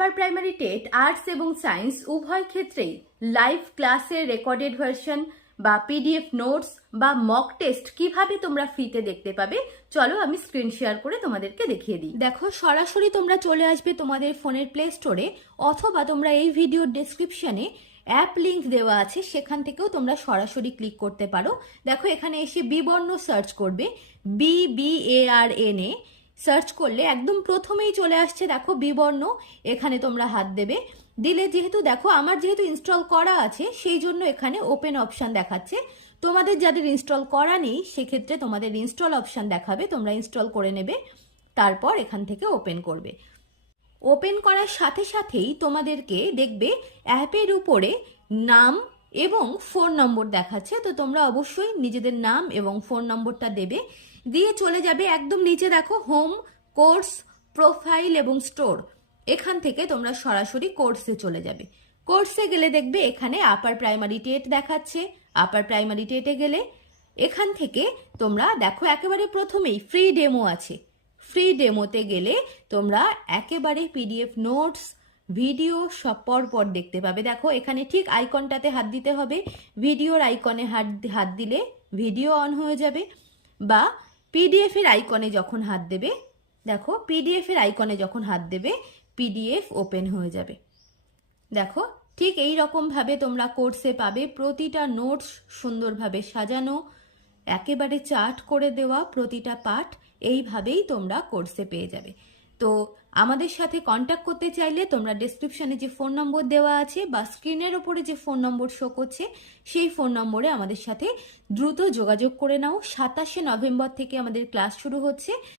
আপার primary TET arts এবং science উভয় ক্ষেত্রেই লাইভ ক্লাসের রেকর্ডেড ভার্সন বা পিডিএফ নোটস বা মক টেস্ট কীভাবে তোমরা ফ্রিতে দেখতে পাবে, চলো আমি স্ক্রিন শেয়ার করে তোমাদেরকে দেখিয়ে দিই। দেখো, সরাসরি তোমরা চলে আসবে তোমাদের ফোনের প্লে স্টোরে অথবা তোমরা এই ভিডিওর ডেসক্রিপশনে অ্যাপ লিংক দেওয়া আছে, সেখান থেকেও তোমরা সরাসরি ক্লিক করতে পারো। দেখো, এখানে এসে বিবর্ণ সার্চ করবে B B A R N A search করলে একদম প্রথমেই চলে আসছে, দেখো, বিবর্ণ। এখানে তোমরা হাত দেবে। দিলে যেহেতু, দেখো, আমার যেহেতু ইনস্টল করা আছে, সেই জন্য এখানে ওপেন অপশান দেখাচ্ছে। তোমাদের যাদের ইনস্টল করা নেই, সেক্ষেত্রে তোমাদের ইনস্টল অপশান দেখাবে, তোমরা ইনস্টল করে নেবে, তারপর এখান থেকে ওপেন করবে। ওপেন করার সাথে সাথেই তোমাদেরকে দেখবে, অ্যাপের উপরে নাম এবং ফোন নম্বর দেখাচ্ছে। তো তোমরা অবশ্যই নিজেদের নাম এবং ফোন নম্বরটা দেবে। দিয়ে চলে যাবে একদম নিচে দেখো হোম কোর্স প্রোফাইল এবং স্টোর এখান থেকে তোমরা সরাসরি কোর্সে চলে যাবে। কোর্সে গেলে দেখবে এখানে আপার প্রাইমারি টেট দেখাচ্ছে। আপার প্রাইমারি টেটে গেলে এখান থেকে তোমরা দেখো একেবারে প্রথমেই ফ্রি ডেমো আছে। ফ্রি ডেমোতে গেলে তোমরা একেবারে পিডিএফ নোটস ভিডিও সব পর পর দেখতে পাবে। দেখো এখানে ঠিক আইকনটাতে হাত দিতে হবে। ভিডিওর আইকনে হাত হাত দিলে ভিডিও অন হয়ে যাবে। বা পিডিএফ এর আইকনে যখন হাত দেবে, দেখো পিডিএফের আইকনে যখন হাত দেবে পিডিএফ ওপেন হয়ে যাবে। দেখো, ঠিক এই রকমভাবে তোমরা কোর্সে পাবে, প্রতিটা নোটস সুন্দরভাবে সাজানো, একেবারে চার্ট করে দেওয়া প্রতিটা পাঠ এইভাবেই তোমরা কোর্সে পেয়ে যাবে। তো আমাদের সাথে কন্ট্যাক্ট করতে চাইলে তোমরা ডেসক্রিপশানে যে ফোন নম্বর দেওয়া আছে বা স্ক্রিনের ওপরে যে ফোন নম্বর শো করছে, সেই ফোন নম্বরে আমাদের সাথে দ্রুত যোগাযোগ করে নাও। সাতাশে নভেম্বর থেকে আমাদের ক্লাস শুরু হচ্ছে।